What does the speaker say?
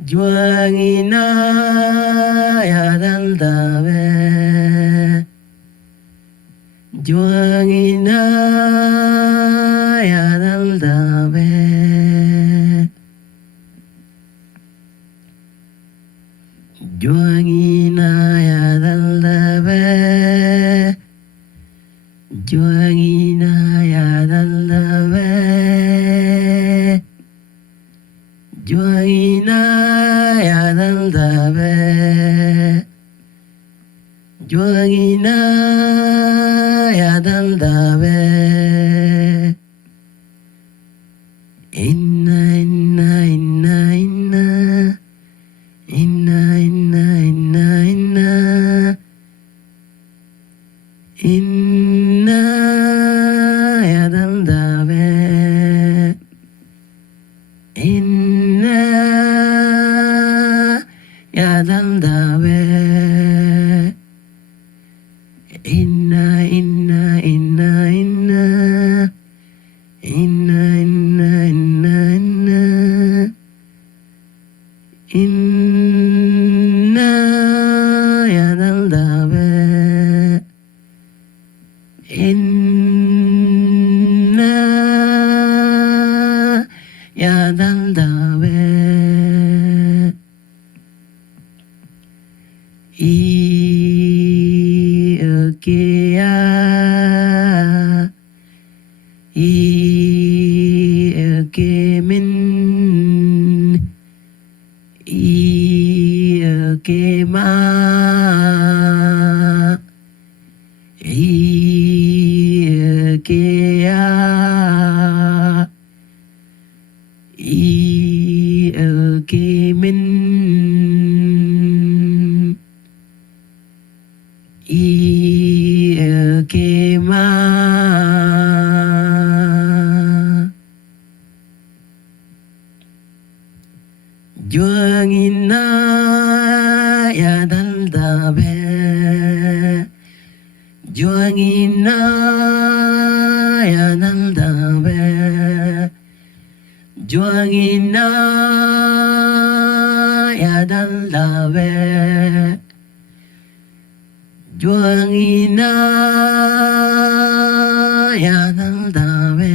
Jwagina ya dalda be. Jwagina ya dalda be. Jwagina ya dalda be. Jwagina ya dalda be. Jwagina ya dalda be. Jwagina ya dalda be. Inna inna inna inna. Inna inna inna inna. Inna ya dalda be. Inna ya dalda be. Inna inna inna inna. Inna inna inna inna. Inna ya dalda be. Inna ya dalda be. Kia min ma kia min ma Jwagina ya dalda be. Jwagina ya dalda be. Jwagina ya dalda be. Jwagina ya dalda be.